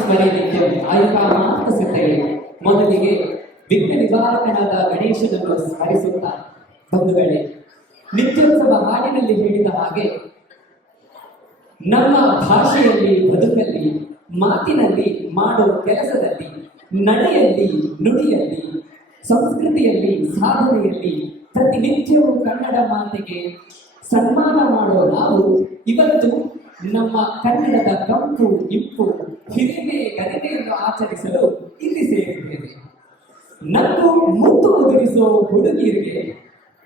ಸ್ಮರಣೆ ನಿತ್ಯ ಆಯುಕಾಮಾಂತ ಸಿದ್ಧಯೇ. ಮೊದಲಿಗೆ ವಿಘ್ನ ನಿವಾರಕನಾದ ಗಣೇಶನನ್ನು ಸ್ಮರಿಸುತ್ತಾ ಬಂಧುಗಳೇ, ನಿತ್ಯೋತ್ಸವ ಹಾಡಿನಲ್ಲಿ ಹೇಳಿದ ಹಾಗೆ ನಮ್ಮ ಭಾಷೆಯಲ್ಲಿ, ಬದುಕಲ್ಲಿ, ಮಾತಿನಲ್ಲಿ, ಮಾಡುವ ಕೆಲಸದಲ್ಲಿ, ನಡೆಯಲ್ಲಿ, ನುಡಿಯಲ್ಲಿ, ಸಂಸ್ಕೃತಿಯಲ್ಲಿ, ಸಾಧನೆಯಲ್ಲಿ ಪ್ರತಿನಿತ್ಯವೂ ಕನ್ನಡ ಮಾತಿಗೆ ಸನ್ಮಾನ ಮಾಡೋ ನಾವು ಇವತ್ತು ನಮ್ಮ ಕನ್ನಡದ ಕಂಪು, ಇಂಪು, ಹಿರಿಮೆ, ಗರಿಮೆಯನ್ನು ಆಚರಿಸಲು ಇಲ್ಲಿ ಸೇರಿದ್ದೇವೆ. ನಕ್ಕು ಮುತ್ತು ಉದುರಿಸೋ ಹುಡುಗಿಯರಿಗೆ,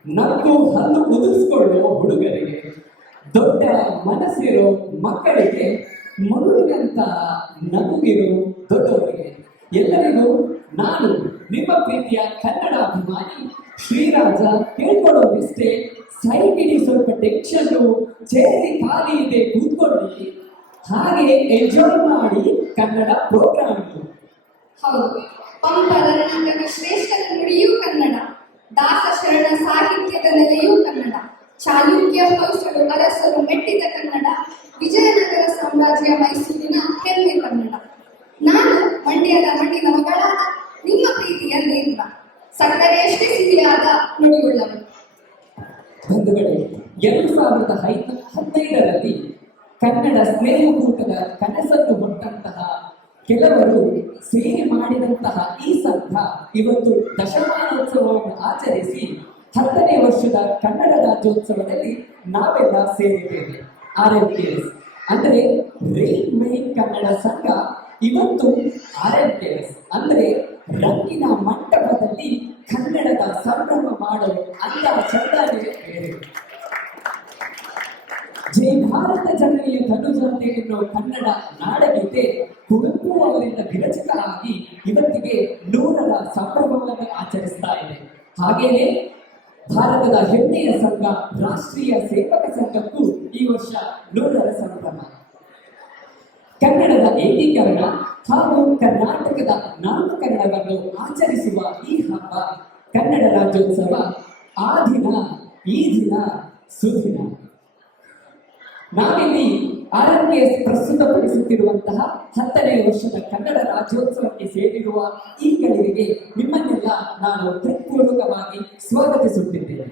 ನಕ್ಕು ಹಲ್ಲು ಉದುರಿಸಿಕೊಳ್ಳೋ ಹುಡುಗರಿಗೆ, ದೊಡ್ಡ ಮನಸ್ಸಿರೋ ಮಕ್ಕಳಿಗೆ, ಮಗುವಿನಂತ ನಗುಗಿರೋ ದೊಡ್ಡವರಿಗೆ ಎಲ್ಲರಿಗೂ ನಾನು ನಿಮ್ಮ ಪ್ರೀತಿಯ ಕನ್ನಡ ಅಭಿಮಾನಿ ಶ್ರೀರಾಜ ಕೇಳ್ಕೊಳ್ಳೋದಿಷ್ಟೇ. ಸೈಡ್ ಇಡಿ, ಸ್ವಲ್ಪ ಟೆನ್ಷನ್ನು, ಚೇರಿ ಖಾಲಿ ಇದೆ, ಕೂತ್ಕೊಳ್ಳಿ, ಹಾಗೆ ಎಂಜಾಯ್ ಮಾಡಿ ಕನ್ನಡ ಪ್ರೋಗ್ರಾಮ್. ಹೌದು, ಪಂಪರನ್ನಾಗದ ಶ್ರೇಷ್ಠದ ನುಡಿಯೂ ಕನ್ನಡ, ದಾಸ ಶರಣ ಸಾಹಿತ್ಯದ ನೆಲೆಯೂ ಕನ್ನಡ, ಚಾಲುಕ್ಯ ಹೊಯ್ಸಳು ಅರಸರು ಮೆಟ್ಟಿದ ಕನ್ನಡ, ವಿಜಯನಗರ ಸಾಮ್ರಾಜ್ಯ ಮೈಸೂರಿನ ಹೆಮ್ಮೆ ಕನ್ನಡ. ನಾನು ಮಂಡ್ಯದ ಮಣ್ಣಿನ ಮಗಳಾದ ನಿಮ್ಮ ಪ್ರೀತಿಯ ನೇತ್ರ, ಸಕ್ಕರೆಯಷ್ಟೇ ಸಿಹಿಯಾದ ನುಡಿಯುಳ್ಳವಳು. ಬಂಧುಗಳೇ, 2015ರಲ್ಲಿ ಕನ್ನಡ ಸ್ನೇಹಕೂಟದ ಕನಸನ್ನು ಹೊತ್ತಂತಹ ಕೆಲವರು ಸೇರಿ ಮಾಡಿದಂತಹ ಈ ಸಂಘ ಇವತ್ತು ದಶಮಾನೋತ್ಸವವನ್ನು ಆಚರಿಸಿ 10ನೇ ವರ್ಷದ ಕನ್ನಡ ರಾಜ್ಯೋತ್ಸವದಲ್ಲಿ ನಾವೆಲ್ಲ ಸೇರಿದ್ದೇವೆ. RMKS ಅಂದರೆ ರೈನ್ ಮೈನ್ ಕನ್ನಡ ಸಂಘ ಇವತ್ತು RMKS ಅಂದರೆ ರಂಗಿನ ಮಂಟಪದಲ್ಲಿ ಕನ್ನಡದ ಸಂಭ್ರಮ ಮಾಡಲು ಅಂದ ಚಂದನೆ ಬೇರೆ. ಜೈ ಭಾರತ ಜನನಿಯ ತನುಜತೆ ಎನ್ನುವ ಕನ್ನಡ ನಾಡಗೀತೆ ಕುವೆಂಪು ಅವರಿಂದ ವಿರಚಿತ ಆಗಿ ಇವತ್ತಿಗೆ 100ರ ಸಂಭ್ರಮವನ್ನು ಆಚರಿಸ್ತಾ ಇದೆ. ಹಾಗೆಯೇ ಭಾರತದ ಹೆಮ್ಮೆಯ ಸಂಘ ರಾಷ್ಟ್ರೀಯ ಸೇವಕ ಸಂಘಕ್ಕೂ ಈ ವರ್ಷ 100ರ ಸಂಭ್ರಮ. ಕನ್ನಡದ ಏಕೀಕರಣ ಹಾಗೂ ಕರ್ನಾಟಕದ ನಾಮಕರಣವನ್ನು ಆಚರಿಸುವ ಈ ಹಬ್ಬ ಕನ್ನಡ ರಾಜ್ಯೋತ್ಸವ ಆ ದಿನ ಈ ದಿನ ಸುದಿನ. ನಾವಿಲ್ಲಿ RMKS ಪ್ರಸ್ತುತಪಡಿಸುತ್ತಿರುವಂತಹ 10ನೇ ವರ್ಷದ ಕನ್ನಡ ರಾಜ್ಯೋತ್ಸವಕ್ಕೆ ಸೇರಿರುವ ಈ ಗಳಿಗೆ ನಿಮ್ಮನ್ನೆಲ್ಲ ನಾನು ಹೃತ್ಪೂರ್ವಕವಾಗಿ ಸ್ವಾಗತಿಸುತ್ತಿದ್ದೇನೆ.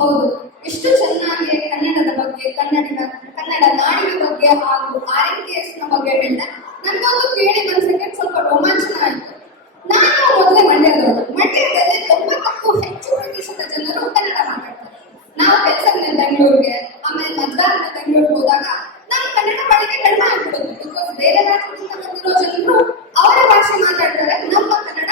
ಹೌದು, ಇಷ್ಟು ಚೆನ್ನಾಗಿ ಕನ್ನಡದ ಬಗ್ಗೆ, ಕನ್ನಡ ನಾಡಿನ ಬಗ್ಗೆ ಹಾಗೂ RMKS ನ ಬಗ್ಗೆ ಹೇಳಿದ ನನಗೊಂದು ಕೇಳಿ ಮನಸ್ಸಿಗೆ ಸ್ವಲ್ಪ ರೋಮಾಂಚನ ಆಯಿತು. ನಾನು ಮೊದಲೇ ಮಂಡ್ಯದವಳು. ಮಂಡ್ಯದಲ್ಲಿ 90ಕ್ಕೂ ಹೆಚ್ಚು ಪ್ರತಿಶತ ಜನರು ಕನ್ನಡ ಮಾತಾಡ್ತಾರೆ. ನಾವು ಕೆಲಸದ ಬೆಂಗಳೂರಿಗೆ, ಆಮೇಲೆ ಮತದಾರನ ಬೆಂಗಳೂರಿಗೆ ಹೋದಾಗ ನಮ್ಮ ಕನ್ನಡ ಬಳಕೆ ಕಡಿಮೆ ಆಗ್ಬಿಡುತ್ತೆ. ಬಿಕಾಸ್ ಬೇರೆ ರಾಜ್ಯದಿಂದ ಬಂದಿರೋ ಜನರು ಅವರ ಭಾಷೆ ಮಾತಾಡ್ತಾರೆ, ನಮ್ಮ ಕನ್ನಡ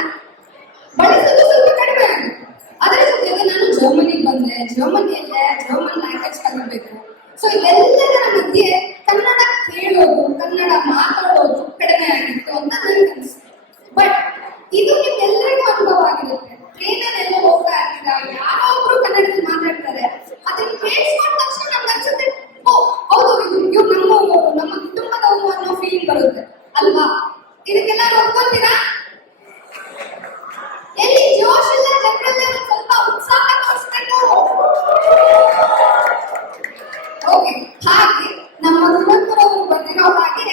ಬಳಸೋದು ಸ್ವಲ್ಪ ಕಡಿಮೆ ಆಗುತ್ತೆ. ಅದರ ಜೊತೆಗೆ ನಾನು ಜರ್ಮನಿಗೆ ಬಂದೆ, ಜರ್ಮನಿಯಲ್ಲೇ ಜರ್ಮನ್ ಲ್ಯಾಂಗ್ವೇಜ್ ಕಲಿಬೇಕು. ಸೊ ಎಲ್ಲದರ ಮಧ್ಯೆ ಕನ್ನಡ ಕೇಳೋದು, ಕನ್ನಡ ಮಾತಾಡೋದು ಕಡಿಮೆ ಆಗಿತ್ತು ಅಂತ ನನಗೆ ಅನಿಸ್ತು. ಬಟ್ ಇದು ನಿಮ್ಗೆಲ್ಲರಿಗೂ ಅನುಭವ ಆಗಿರುತ್ತೆ. ಟ್ರೈನಲ್ಲೆಲ್ಲ ಹೋಗ್ತಾ ಇರ್ತೀರಾ, ಯಾರೋ ಒಬ್ರು ಕನ್ನಡದಲ್ಲಿ ಮಾತಾಡ್ತಾರೆ, ಅದನ್ನ ಕೇಳಿಸ್ಕೊಂಡ ತಕ್ಷಣ ನಮ್ಗೆ ಅನ್ಸುತ್ತೆ, ಓ ಹೌದು ಇವ್ರು ನಮ್ಮ ಕುಟುಂಬದವರು ಅನ್ನೋ ಫೀಲಿಂಗ್ ಬರುತ್ತೆ ಅಲ್ವಾ? ಇದಕ್ಕೆಲ್ಲ ಒಪ್ಕೊಂತೀರಾ? ಎಲ್ಲಿ ಜೋಶ್ ಇಲ್ಲ ಜನರಲ್ಲೇ ಒಂದು ಸ್ವಲ್ಪ ಉತ್ಸಾಹ ತೋರಿಸ್ಬೇಕು. ಓಕೆ, ಹಾಗೆ ನಮ್ಮ ಕುವೆಂಪುರವರು ಬಂದಿರೋ ಹಾಗೆ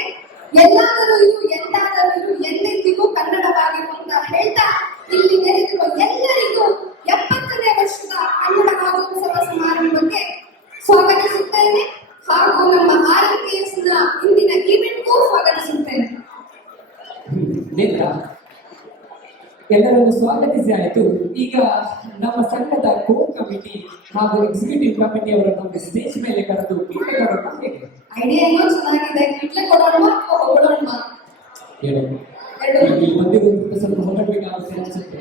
ಎಲ್ಲಾದರೂ ಇದು ಎಂದಾದರೂ ಇದು ಎಂದೆಂದಿಗೂ ಕನ್ನಡವಾಗಿರು ಅಂತ ಹೇಳ್ತಾ ಇಲ್ಲಿ ನೆರೆದಿರುವ ಎಲ್ಲರಿಗೂ 70ನೇ ವರ್ಷದ ಕನ್ನಡ ರಾಜ್ಯೋತ್ಸವ ಸಮಾರಂಭಕ್ಕೆ ಸ್ವಾಗತಿಸುತ್ತೇನೆ ಹಾಗೂ ನಮ್ಮ RMKS ನ ಇಂದಿನ ಈವೆಂಟ್ಗೂ ಸ್ವಾಗತಿಸುತ್ತೇನೆ. ಎಲ್ಲರನ್ನು ಸ್ವಾಗತಿಸಿ ಆಯಿತು. ಈಗ ನಮ್ಮ ಸಂಘದ ಕೋರ್ ಕಮಿಟಿ ಹಾಗೂ ಎಕ್ಸಿಕ್ಯೂಟಿವ್ ಕಮಿಟಿ ಅವರನ್ನು ನಮಗೆ ಸ್ಟೇಜ್ ಮೇಲೆ ಕರೆದು ಕೀಟೆ ಕೊಡೋಣ. ಹೇಗೆ ಐಡಿಯಾ ಏನೋ ಚೆನ್ನಾಗಿದೆ, ಕೀಟ್ಲೆ ಕೊಡೋಣ ಅಥವಾ ಹೊಗಳೋಣ? ಇಲ್ಲಿ ಬಂದಿರೋದ್ರಿಂದ ಸ್ವಲ್ಪ ಹೊರಡಬೇಕಾಗುತ್ತೆ ಅನ್ಸುತ್ತೆ.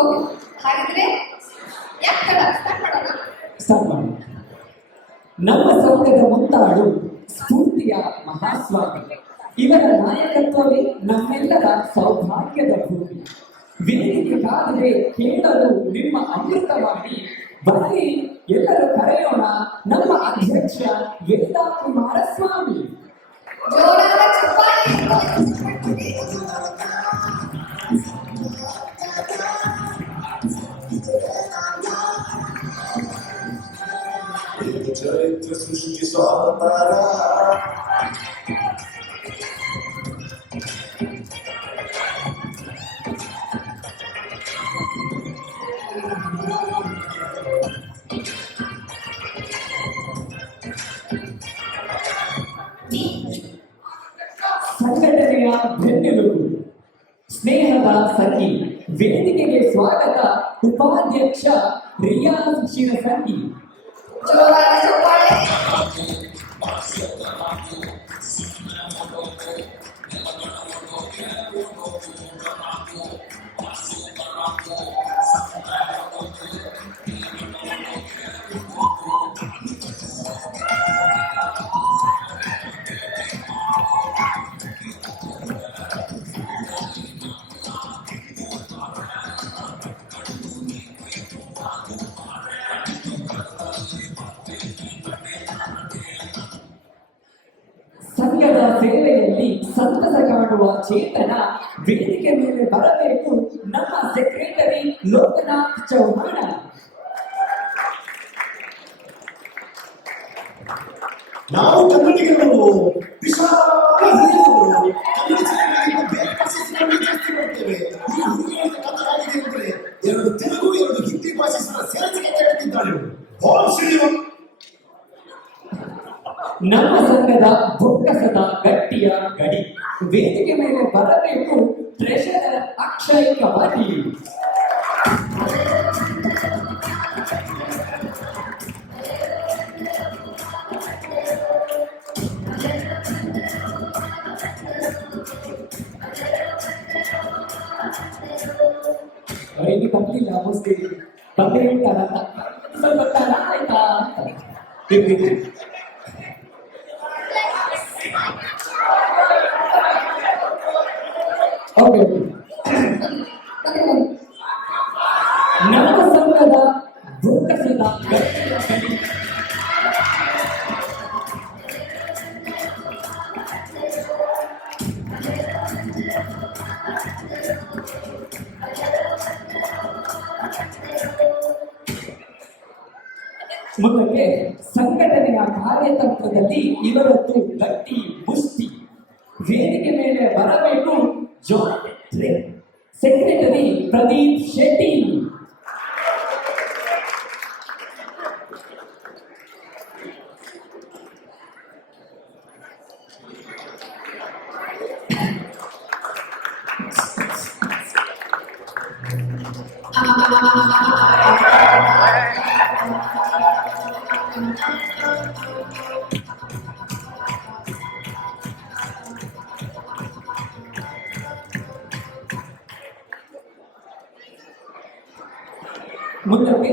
ಓಕೆ, ಹಾಗಿದ್ರೆ ಸ್ಟಾರ್ಟ್ ಮಾಡೋಣ. ನಮ್ಮ ಸಂಘದ ಮುಂದಾಳು ಸ್ಫೂರ್ತಿಯ ಮಹಾಸ್ವಾಮಿ, ಇವರ ನಾಯಕತ್ವವೇ ನಮ್ಮೆಲ್ಲರ ಸೌಭಾಗ್ಯದ ಭೂಮಿ. ವೇದಿಕೆ ಕಾದರೆ ಕೇಳಲು ನಿಮ್ಮ ಅಮೃತವಾಣಿ. ಬನ್ನಿ ಎಲ್ಲರೂ ಕರೆಯೋಣ ನಮ್ಮ ಅಧ್ಯಕ್ಷ ವೇದಾ ಕುಮಾರಸ್ವಾಮಿ. ಚೈತ್ರ ಸೃಷ್ಟಿ ಸ್ವಾಗತಾರ ಬೆನ್ನೆಲುಬು, ಸ್ನೇಹದ ಸಂಗಿ. ವೇದಿಕೆಗೆ ಸ್ವಾಗತ ಉಪಾಧ್ಯಕ್ಷ ರಿಯಾಜ್ ಶಿರಸಂಗಿ. ಜೋರಾದ ಚಪ್ಪಾಳೆ. ಸಂಘದ ಸೇವೆಯಲ್ಲಿ ಸಂತಸ ಕಾಣುವ ಚೇತನ ವೇದಿಕೆ ಮೇಲೆ ಬರಬೇಕು ನಮ್ಮ ಸೆಕ್ರೆಟರಿ ಲೋಕನಾಥ್ ಚೌಹಾಣ. ನಾವು ಕನ್ನಡಿಗರು ವಿಶಾಲ ಹೃದಯದವರು. ಕನ್ನಡ ಚಿತ್ರಗಳಿಗೆ ಬೇರೆ ಭಾಷೆ ಸಿನಿಮಾಗಳು ಜಾಸ್ತಿ ನೋಡ್ತೇವೆ. ಈ ಹುಡುಗಿಯರ ಕಥೆ ಆಗಿದೆ ಅಂದ್ರೆ 2 ತೆಲುಗು 2 ಹಿಂದಿ ಭಾಷೆ ಸೇರಿಸಿ ಕಥೆ ಹೇಳ್ತಿದ್ದಾಳೆ. ನಮ್ಮ ಸಂಘದ ಬೊಕ್ಕಸದ ಗಟ್ಟಿಯ ಗಡಿ ವೇದಿಕೆ ಮೇಲೆ ಬರಬೇಕು ಟ್ರೆಷರರ್ ಅಕ್ಷಯ್ ಕವಾಟಿ. ಇಲ್ಲಿ ಬರ್ಲಿಲ್ಲ ಮೋಸ್ಟ್ಲಿ ಬಂದೇ ಹೇಳ್ತಾರಂತ ಸ್ವಲ್ಪ ತರ ಆಯ್ತಾ ಅಂತ. ಓಕೆ, ನಮ್ಮ ಸಂಘದ ಬೊಕ್ಕಸದ ಗಟ್ಟಿಯ ಗಡಿ ಮುಂದಕ್ಕೆ ಸಂಘಟನೆಯ ಕಾರ್ಯತಂತ್ರದಲ್ಲಿ ಇವರದ್ದು ಗಟ್ಟಿ ಮುಷ್ಟಿ. ವೇದಿಕೆ ಮೇಲೆ ಬರಬೇಕು ಜಾಯಿಂಟ್ ಸೆಕ್ರೆಟರಿ ಪ್ರದೀಪ್ ಶೆಟ್ಟಿ. ಮುಂದಕ್ಕೆ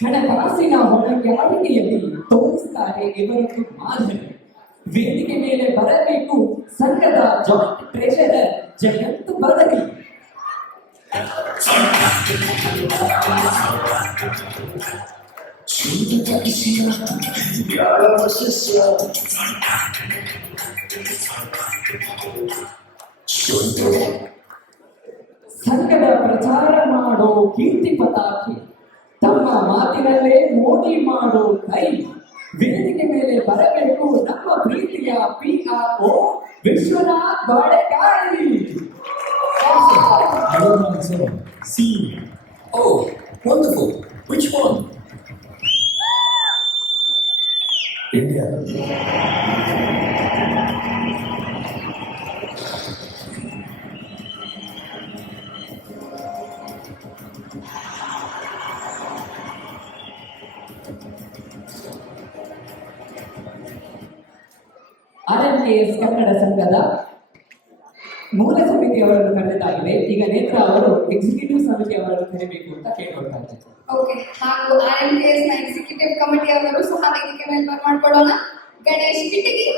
ಹಣಕಾಸಿನ ಹೊಣೆಗಾರಿಕೆಯಲ್ಲಿ ತೋರಿಸ್ತಾರೆ ಇವರದ್ದು ಮಾದರಿ. ವೇದಿಕೆ ಮೇಲೆ ಬರಬೇಕು ಸಂಘದ ಜಾಯಿಂಟ್ ಟ್ರೆಷರರ್ ಜಯಂತ್ ಬದರಿ. ಸಂಘದ ಪ್ರಚಾರ ಮಾಡೋ ಕೀರ್ತಿ ಪತಾಕೆ, ತಮ್ಮ ಮಾತಿನಲ್ಲೇ ಮೋಡಿ ಮಾಡೋ ಕೈ. ವೇದಿಕೆ ಮೇಲೆ ಬರಬೇಕು ನಮ್ಮ ಪ್ರೀತಿಯ PRO ವಿಶ್ವನಾಥ್ ಬಾಳೆಕಾಯಿ. See. Oh, wonderful. Which one? India. RNKS Kannada ಸಂಘದ ಮೂಲ ಸಮಿತಿಯವರನ್ನು ಕರೆದಾಗಿದೆ. ಈಗ ನೇತ್ರ ಅವರು ಎಕ್ಸಿಕ್ಯೂಟಿವ್ ಸಮಿತಿ ಅವರನ್ನು ಕರೆಯಬೇಕು ಅಂತ ಕೇಳ್ಕೊಳ್ತಾ ಇದ್ದಾರೆ. ಓಕೆ, ಹಾಗೂ RNKS ನ ಎಕ್ಸಿಕ್ಯೂಟಿವ್ ಕಮಿಟಿ ಅವರು ಸಹ ವೇದಿಕೆ ಮೇಲೆ ಬರ್ಮಾಡ್ಕೊಳ್ಳೋಣ. ಗಣೇಶ್ ಕಿಟಗಿ,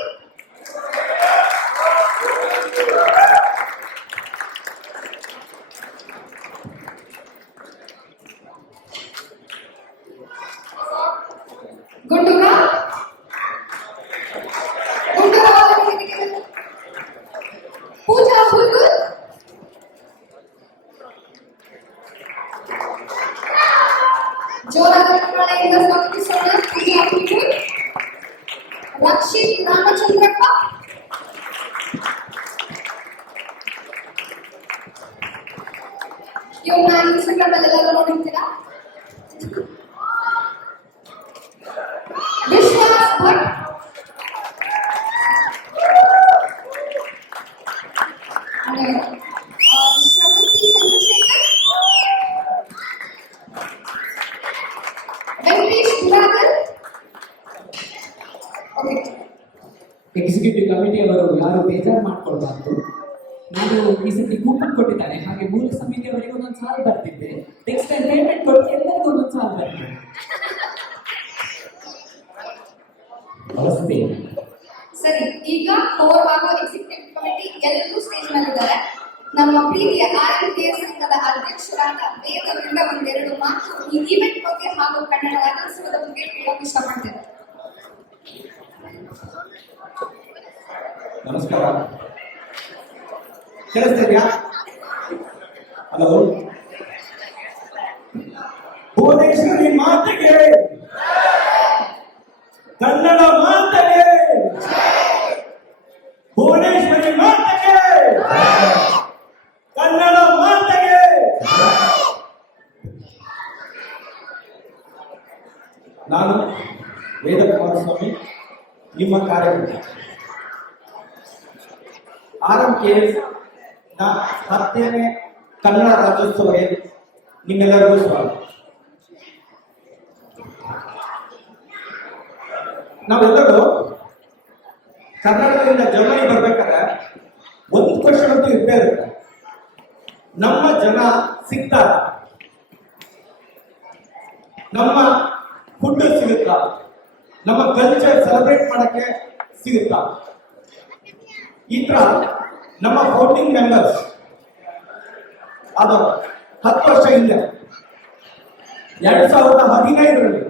ಗುಂಡೂರ ಪೂಜಾ ಹುಲ್ಗೂರ್, ಜೋರಾದ ಚಪ್ಪಾಳೆಯಿಂದ ಸ್ವಾಗತಿಸೋಣ ಪೂಜಾ ಹುಲ್ಗೂರ್. ರಕ್ಷಿತ್ ರಾಮಚಂದ್ರಪ್ಪ, ಇವ್ರನ್ನ ಇನ್ಸ್ಟಾಗ್ರಾಮ್ ಅಲ್ಲೆಲ್ಲರೂ ನೋಡಿರ್ತೀರಾ. ವಿಶ್ವಾಸ್ ಭಟ್, ಬೇಜಾರು ಮಾಡ್ಕೊಳ್ಬಾರ್ದು. ನಾನು ಈ ಸತಿ ಕೂಪನ್ ಕೊಟ್ಟಿದ್ದಾರೆ, ಹಾಗೆ ಮೂಲ ಸಮಿತಿಯವರಿಗೆ ಒಂದೊಂದು ಸಾಲು ಬರ್ತಿದ್ದೆ. ನೆಕ್ಸ್ಟ್ ಟೈಮ್ ಪೇಮೆಂಟ್ ಕೊಟ್ಟು ಎಲ್ಲರಿಗೂ ಒಂದೊಂದು ಸಾಲು ಬರ್ತಿದ್ದೆ. ನಮಸ್ತೆ. ಸರಿ, ಈಗ ಕೋರ್ ಹಾಗೂ ಎಕ್ಸಿಕ್ಯೂಟಿವ್ ಕಮಿಟಿ ಎಲ್ಲರೂ ಸ್ಟೇಜ್ ಮೇಲಿದ್ದಾರೆ. ನಮ್ಮ ಪ್ರೀತಿಯ RMKS ಸಂಘದ ಅಧ್ಯಕ್ಷರಾದ ವೇದವರಿಂದ ಒಂದೆರಡು ಮಾತು ಈ ಈವೆಂಟ್ ಬಗ್ಗೆ ಹಾಗೂ ಕನ್ನಡ ರಾಜ್ಯೋತ್ಸವದ ಬಗ್ಗೆ ಹೇಳೋಕೆ ಇಷ್ಟಪಡ್ತೇನೆ. ನಮಸ್ಕಾರ. ಕೇಳಿಸ್ತಾ ಇದೆಯಾ? ಹಲೋ. ಭುವನೇಶ್ವರಿ ಮಾತೆಗೆ, ಕನ್ನಡ ಮಾತೆಗೆ, ಭುವನೇಶ್ವರಿ ಮಾತೆಗೆ, ಕನ್ನಡ ಮಾತೆಗೆ. ನಾನು ವೇದ ಕುಮಾರಸ್ವಾಮಿ, ನಿಮ್ಮ ಕಾರ್ಯಕ್ರಮ RMKS ನ 10ನೇ ಕನ್ನಡ ರಾಜ್ಯೋತ್ಸವಕ್ಕೆ ನಿಮ್ಮೆಲ್ಲರಿಗೂ ಸ್ವಾಗತ. ನಾವೆಲ್ಲರೂ ಕರ್ನಾಟಕದಿಂದ ಜರ್ಮನಿ ಬರ್ಬೇಕಾದ್ರೆ ಒಂದು ಕ್ವಶನ್ ಅಂತೂ ಇದ್ದೇ ಇರುತ್ತೆ. ನಮ್ಮ ಜನ ಸಿಗ್ತಾರ? ನಮ್ಮ ಫುಡ್ ಸಿಗುತ್ತಾ? ನಮ್ಮ ಕಲ್ಚರ್ ಸೆಲೆಬ್ರೇಟ್ ಮಾಡಕ್ಕೆ ಸಿಗುತ್ತಾ? ಈ ತರ ನಮ್ಮ ಫೌಂಡಿಂಗ್ ಮೆಂಬರ್ಸ್ ಅದು 10 ವರ್ಷ ಹಿಂದೆ 2015ರಲ್ಲಿ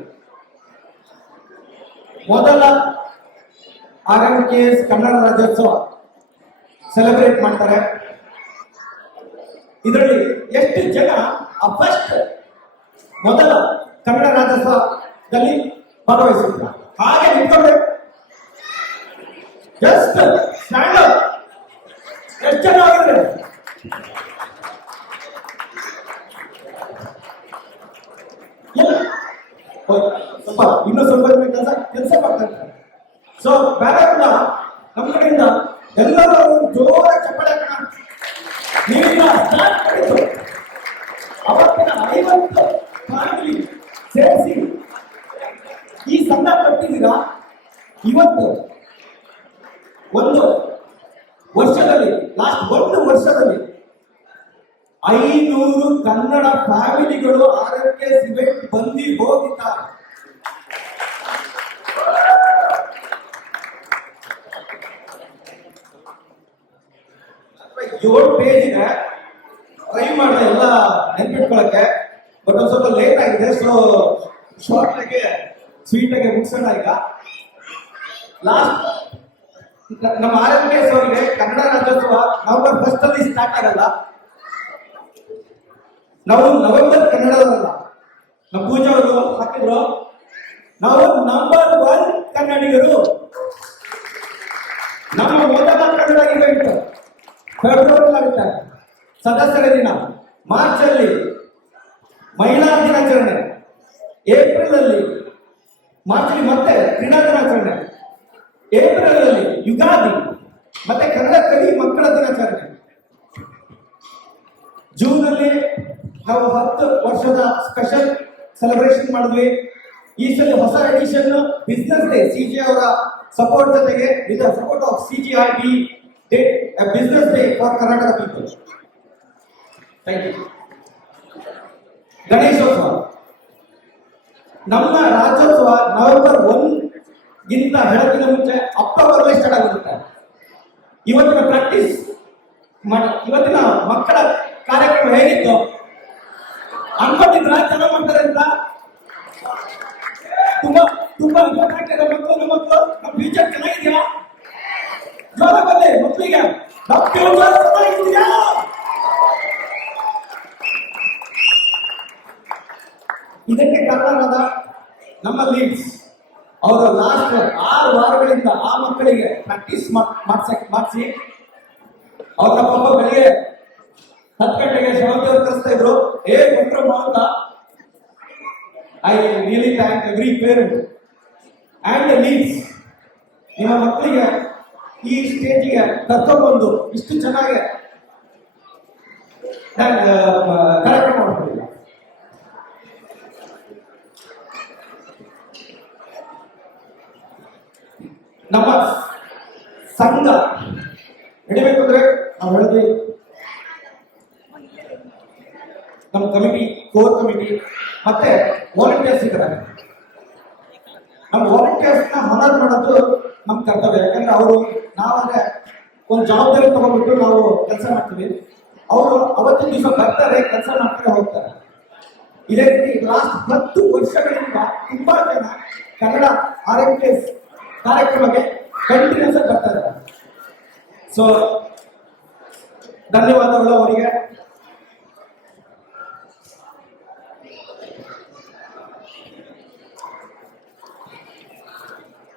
ಮೊದಲ RMKS ಕನ್ನಡ ರಾಜ್ಯೋತ್ಸವ ಸೆಲೆಬ್ರೇಟ್ ಮಾಡ್ತಾರೆ. ಇದರಲ್ಲಿ ಎಷ್ಟು ಜನ ಫಸ್ಟ್ ಮೊದಲ ಕನ್ನಡ ರಾಜ್ಯೋತ್ಸವದಲ್ಲಿ ಭಾಗವಹಿಸಿದ್ರು? ಹಾಗೆ ನಿಂತ್ಕೊಂಡ್ರೆ ಜಸ್ಟ್ ಸ್ಟ್ಯಾಂಡ್ ಅಪ್. ಎಷ್ಟು ಜನ ಆಗಿದ್ರೆ? ಸ್ವಲ್ಪ ಇನ್ನೂ ಸ್ವಲ್ಪ ಕೆಲಸ ಮಾಡ್ತಾರೆ. ಸೊ ಬೇರೆಯಿಂದ ನಮ್ಮ ಕಡೆಯಿಂದ ಎಲ್ಲರೂ ಜೋರ ಚಪ್ಪಳೆ ನೀರಿಂದ ಸ್ಟಾರ್ಟ್ ಮಾಡಿದ್ರು. ಅವತ್ತಿನ 50 ಫ್ಯಾಮಿಲಿ ಸೇರಿಸಿ ಈ ಸಂಘ ಕಟ್ಟಿದ್ದೀರಾ. ಇವತ್ತು ಒಂದು ವರ್ಷದಲ್ಲಿ, ಲಾಸ್ಟ್ 1 ವರ್ಷದಲ್ಲಿ 500 ಕನ್ನಡ ಫ್ಯಾಮಿಲಿಗಳು RMKS ಇವೆಂಟ್ ಬಂದು ಹೋಗಿದ್ದಾರೆ. ಏಳು ಪೇಜ್ ಇದೆ, ಟ್ರೈ ಮಾಡಿದೆ ಎಲ್ಲ ನೆನ್ಪಿಟ್ಕೊಳಕ್ಕೆ. ಬಟ್ ಒಂದು ಸ್ವಲ್ಪ ಲೇಟ್ ಆಗಿದೆ, ಸೊ ಶಾರ್ಟ್ ಆಗಿ ಸ್ವೀಟ್ ಆಗಿ ಮುಗಿಸೋಣ. ಈಗ ಲಾಸ್ಟ್ ನಮ್ಮ RMKS ಅವರಿಗೆ ಕನ್ನಡ ರಾಜ್ಯೋತ್ಸವ ನವೆಂಬರ್ 1 ಅಲ್ಲಿ ಸ್ಟಾರ್ಟ್ ಆಗಲ್ಲ. ನಾವು ನವೆಂಬರ್ ಕನ್ನಡದಲ್ಲ, ನಮ್ಮ ಪೂಜಾ ಅವರು ಹಾಕಿದ್ರು, ನಾವು ನಂಬರ್ 1 ಕನ್ನಡಿಗರು. ನಮ್ಮ ಮೊದಲ ಕನ್ನಡ ಇವೆಂಟ್ ಫೆಬ್ರವರಿ ಆಗುತ್ತೆ, ಸದಸ್ಯರ ದಿನ. ಮಾರ್ಚ್ ಅಲ್ಲಿ ಮಹಿಳಾ ದಿನಾಚರಣೆ, ಏಪ್ರಿಲ್ ಅಲ್ಲಿ, ಮಾರ್ಚ್ ಅಲ್ಲಿ ಮತ್ತೆ ಕ್ರೀಡಾ ದಿನಾಚರಣೆ, ಏಪ್ರಿಲ್ ಅಲ್ಲಿ ಯುಗಾದಿ, ಮತ್ತೆ ಕನ್ನಡ ಕಲಿ ಮಕ್ಕಳ ದಿನಾಚರಣೆ. ಜೂನ್ ಅಲ್ಲಿ ನಾವು 10 ವರ್ಷದ ಸ್ಪೆಷಲ್ ಸೆಲೆಬ್ರೇಷನ್ ಮಾಡಿದ್ವಿ. ಈ ಸಲ ಹೊಸ ಎಡಿಷನ್ ಬಿಸ್ನೆಸ್ ಡೇ, CG ಅವರ ಸಪೋರ್ಟ್ ಜೊತೆಗೆ, with the support of CGI, we did a business day for Karnataka people. Thank you. Ganeshotsav, ನಮ್ಮ ರಾಜ್ಯೋತ್ಸವ ನವೆಂಬರ್ 1 ಗಿಂತ ಹೇಳೋಕ್ಕಿಂತ ಮುಂಚೆ ಅಕ್ಟೋಬರ್ ಸ್ಟಾರ್ಟ್ ಆಗುತ್ತೆ. ಇವತ್ತಿನ ಪ್ರಾಕ್ಟೀಸ್, ಇವತ್ತಿನ ಮಕ್ಕಳ ಕಾರ್ಯಕ್ರಮ ಹೇಗಿತ್ತು ಅನ್ಕೊಂಡಿದ್ರ? ಚೆನ್ನಾಗಿ ಮಾಡ್ತಾರೆ ಅಂತ. ತುಂಬಾ ತುಂಬಾ ಇಂಪಾರ್ಟೆಂಟ್ ಇದೆ. ಮಕ್ಕಳು, ನಮ್ಮ ಫ್ಯೂಚರ್ ಚೆನ್ನಾಗಿದೆಯಾ? ಜ್ವರ ಬಂದೆ ಮಕ್ಕಳಿಗೆ ಚೆನ್ನಾಗಿದೆಯಾ? ಇದಕ್ಕೆ ಕಾರಣರಾದ ನಮ್ಮ ಲೀಡ್ಸ್ ಅವರು ಲಾಸ್ಟ್ 6 ವಾರಗಳಿಂದ ಆ ಮಕ್ಕಳಿಗೆ ಪ್ರಾಕ್ಟೀಸ್ ಮಾಡಿಸಿ ಅವ್ರ ಪಾಪ ಬೆಳಿಗ್ಗೆ 10 ಗಂಟೆಗೆ ಶಾಂತಿಯವರು ಕಳಿಸ್ತಾ ಇದ್ರು, ಕುಂಟ್ರಮ್ಮ ಅಂತ. I really thank every parent and leads. ನಿಮ್ಮ ಮಕ್ಕಳಿಗೆ ಈ ಸ್ಟೇಜಿಗೆ ಕರ್ಕೊಂಡ್ಬಂದು ಇಷ್ಟು ಚೆನ್ನಾಗಿ ಕಾರ್ಯಕ್ರಮ ಮಾಡ್ತಿಲ್ಲ. ನಮ್ಮ ಸಂಘ ಹಿಡಿಬೇಕು ಅಂದ್ರೆ ನಾವು ಹೇಳಿದ್ವಿ ನಮ್ಮ ಕಮಿಟಿ, ಕೋರ್ ಕಮಿಟಿ ಮತ್ತೆ ವಾಲಂಟಿಯರ್ಸ್ ಇದ್ದಾರೆ. ನಮ್ಮ ವಾಲಂಟಿಯರ್ಸ್ ನ ಮನರ್ ಮಾಡೋದು ನಮ್ಮ ಕರ್ತವ್ಯ. ಯಾಕಂದ್ರೆ ಅವರು ನಾವಂದ್ರೆ ಒಂದು ಜವಾಬ್ದಾರಿ ತಗೊಂಡ್ಬಿಟ್ಟು ನಾವು ಕೆಲಸ ಮಾಡ್ತೀವಿ. ಅವರು ಅವತ್ತಿನ ದಿವಸ ಬರ್ತಾರೆ, ಕೆಲಸ ಮಾಡ್ತಾರೆ, ಹೋಗ್ತಾರೆ. ಇದೇ ರೀತಿ ಲಾಸ್ಟ್ 10 ವರ್ಷಗಳಿಂದ ತುಂಬಾ ಜನ ಕನ್ನಡ RMKS ಕಾರ್ಯಕ್ರಮಕ್ಕೆ ಕಂಟಿನ್ಯೂಸ್ ಆಗಿ ಬರ್ತಾ ಇದ್ದಾರೆ. ಸೊ ಧನ್ಯವಾದಗಳು ಅವರಿಗೆ.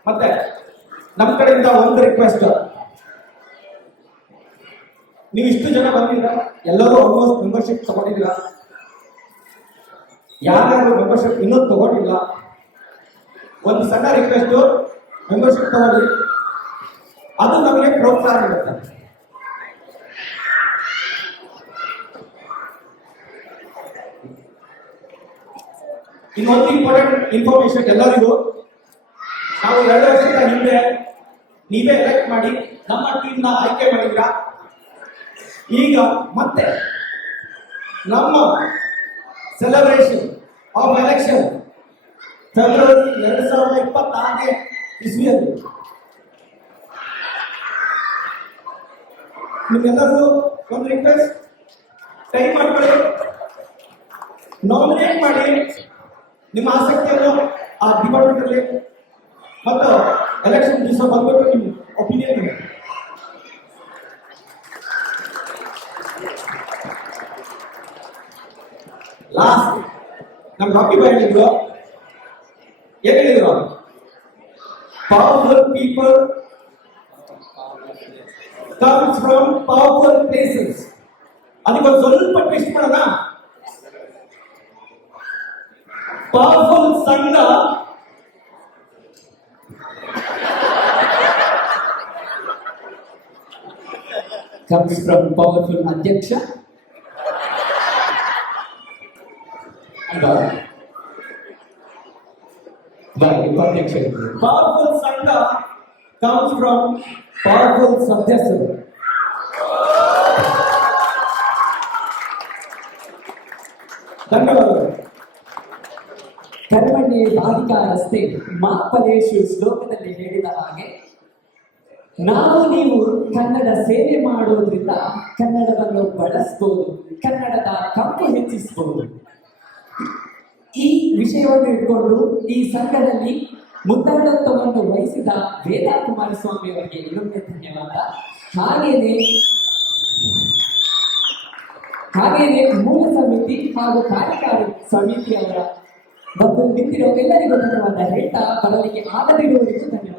ಮತ್ತೆ ನಮ್ಮ ಕಡೆಯಿಂದ ಒಂದು ರಿಕ್ವೆಸ್ಟ್, ನೀವು ಇಷ್ಟು ಜನ ಬಂದಿದ್ದೀರಾ, ಎಲ್ಲರೂ ಆಲ್ಮೋಸ್ಟ್ ಮೆಂಬರ್ಶಿಪ್ ತಗೊಂಡಿದ್ದೀರಾ. ಯಾರ್ಯಾರು ಮೆಂಬರ್ಶಿಪ್ ಇನ್ನೂ ತಗೊಂಡಿಲ್ಲ, ಒಂದು ಸಣ್ಣ ರಿಕ್ವೆಸ್ಟ್, ಮೆಂಬರ್ಶಿಪ್ ತಗೊಳ್ಳಿ. ಅದು ನಮಗೆ ಪ್ರೋತ್ಸಾಹ ನೀಡುತ್ತೆ. ಇನ್ನೊಂದು ಇಂಪಾರ್ಟೆಂಟ್ ಇನ್ಫಾರ್ಮೇಶನ್ ಎಲ್ಲರಿಗೂ, ನಾವು 2 ವರ್ಷದ ಹಿಂದೆ ನೀವೇ ಎಲೆಕ್ಟ್ ಮಾಡಿ ನಮ್ಮ ಟೀಮ್ ನ ಆಯ್ಕೆ ಮಾಡಿದ್ರ. ಈಗ ಮತ್ತೆ ನಮ್ಮ ಸೆಲೆಬ್ರೇಷನ್ ಆಫ್ ಎಲೆಕ್ಷನ್ ಫೆಬ್ರವರಿ 2026 ಇಸ್ವಿಯಲ್ಲಿ ನಿಮ್ಮೆಲ್ಲರಿಗೂ ಒಂದು ರಿಕ್ವೆಸ್ಟ್, ಟೈಮ್ ಮಾಡ್ಕೊಳ್ಳಿ, ನಾಮಿನೇಟ್ ಮಾಡಿ ನಿಮ್ಮ ಆಸಕ್ತಿಯನ್ನು ಆ ಡಿಪಾರ್ಟ್ಮೆಂಟ್ ಅಲ್ಲಿ, ಮತ್ತು ಎಲೆಕ್ಷನ್ ದಿವಸ ಬಂದ್ಬಿಟ್ಟು ನಿಮ್ಮ ಒಪಿನಿಯನ್ ಇದೆ. ಲಾಸ್ಟ್ ನಮ್ಮ ರಾಕಿ ಬಾಯ್ ಹೇಳಿದ್ರು, ಏನ್ ಹೇಳಿದ್ರು? Powerful people comes from powerful places. ಅದಕ್ಕೊಂದು ಸ್ವಲ್ಪ ಟ್ವಿಸ್ಟ್ ಮಾಡೋಣ. ಪವರ್ಫುಲ್ ಸಂಘ comes from powerful ಅಧ್ಯಕ್ಷ. ಉಪಾಧ್ಯಕ್ಷ. ಪವರ್ಫುಲ್ ಸಂಘ ಕಮ್ಸ್ ಫ್ರಮ್ ಪವರ್ಫುಲ್ ಸದಸ್ಯರು. ಧನ್ಯವಾದಗಳು. ಕರ್ಮಣ್ಯೆ ಅಧಿಕಾರಸ್ಥೆ ಮಾ ಫಲೇಷು ಶ್ಲೋಕದಲ್ಲಿ ಹೇಳಿದ ಹಾಗೆ, ನಾವು ನೀವು ಕನ್ನಡ ಸೇವೆ ಮಾಡೋದ್ರಿಂದ ಕನ್ನಡವನ್ನು ಬಳಸ್ಬೋದು, ಕನ್ನಡದ ಕಂಪು ಹೆಚ್ಚಿಸಬಹುದು. ಈ ವಿಷಯವನ್ನು ಇಟ್ಕೊಂಡು ಈ ಸಂಘದಲ್ಲಿ ಮುದ್ದಾಡತ್ವವನ್ನು ವಹಿಸಿದ ವೇದಾ ಕುಮಾರಸ್ವಾಮಿ ಅವರಿಗೆ ಇನ್ನೊಮ್ಮೆ ಧನ್ಯವಾದ. ಹಾಗೇನೆ ಮೂಲ ಸಮಿತಿ ಹಾಗೂ ಕಾರ್ಯಕಾರಿ ಸಮಿತಿಯವರ ಬಂದು ನಿಂತಿರೋ ಎಲ್ಲರಿಗೂ ಧನ್ಯವಾದ ಹೇಳ್ತಾ, ಬರಲಿಕ್ಕೆ ಆಗದಿರುವವರಿಗೂ ಧನ್ಯವಾದ.